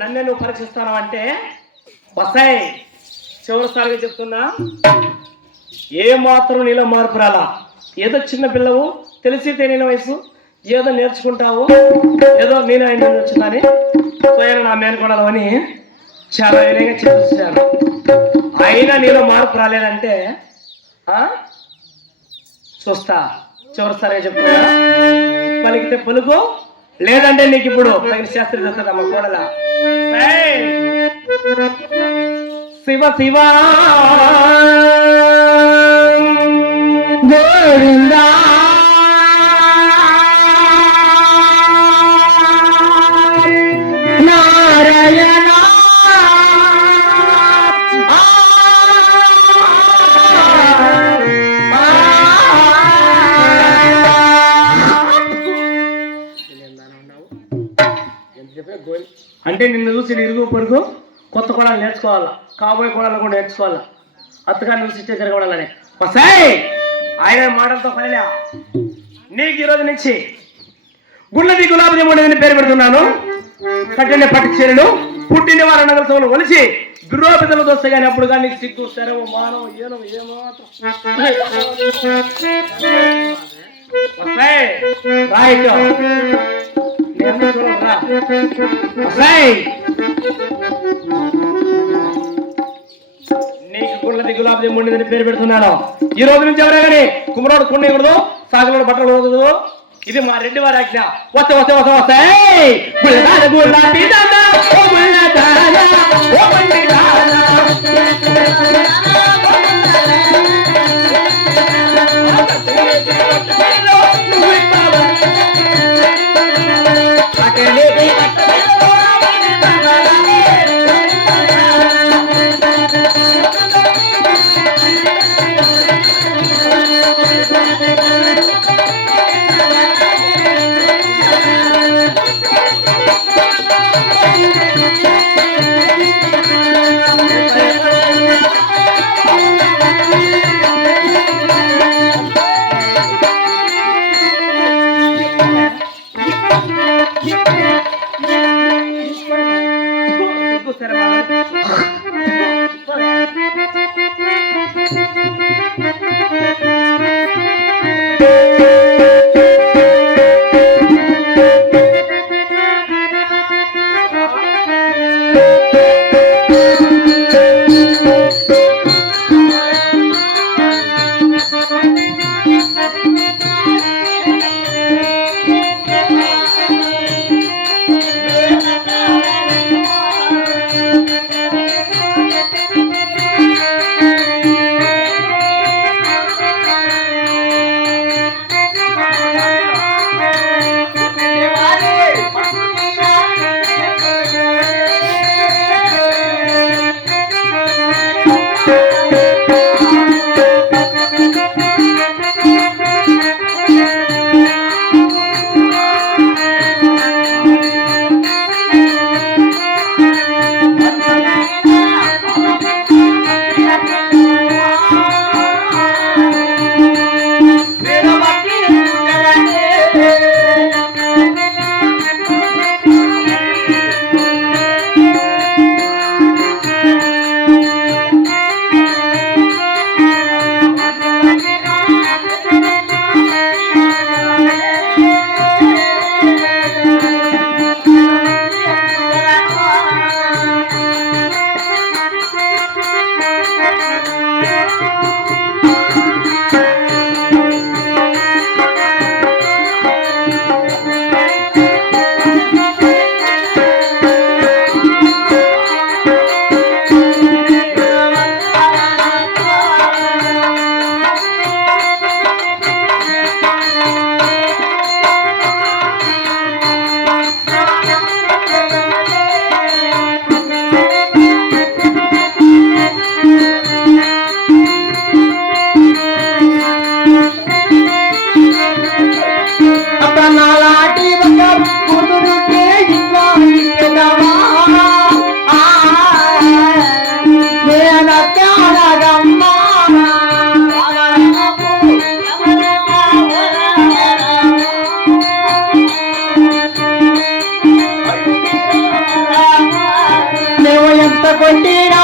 నన్నే నువ్వు పరీక్షిస్తాను అంటే వస్తాయి. చివరిసారిగా చెప్తున్నా, ఏ మాత్రం నీలో మార్పు రాలా. ఏదో చిన్న పిల్లవు, తెలిసి తెలియని వయసు, ఏదో నేర్చుకుంటావు, ఏదో నేను ఆయన వచ్చిందని స్వయం నా మేనకోడలు అని చాలా వినయంగా చూశాను. అయినా నీలో మార్పు రాలేదంటే చూస్తా. చివరిసారిగా చెప్తున్నా, పలికితే పలుకు, లేదంటే నీకు ఇప్పుడు తగిన శాస్త్రి దొరుకుతుందమ్మ కోడల. శివ శివ గోవిందా నారాయణ అంటే నిన్ను చూసి ఇరుగు పొరుగు కొత్త కోడలు నేర్చుకోవాలా, కాబోయే కోడలు కూడా నేర్చుకోవాలా. అత్తగారిని చూసి ఇచ్చే జరగడాలని వస్తాయి. ఆయన మాటలతో పనిలే. నీకు ఈరోజు నుంచి గుళ్ళది గులాబీ జామున్ పేరు పెడుతున్నాను. కట్టిన పట్టు చీరలు, పుట్టిన వారి నగర సభలు ఒలిచి గృహపితలు దోస్తే కానీ అప్పుడు కానీ సిగ్గు శరవు మానవ ఏనో ఏమాత్రం నీకు గుళ్ళది గులాబీ జామున్ పేరు పెడుతున్నాను. ఈ రోజు నుంచి ఎవరే కానీ కుమ్మరోడు కొండకూడదు, సాగులోడు బట్టలు వదదు. ఇది మా రెడ్డి వారి ఆజ్ఞ. వస్తే వస్తే వస్తే వస్తాయి. ఎంత కొంటినా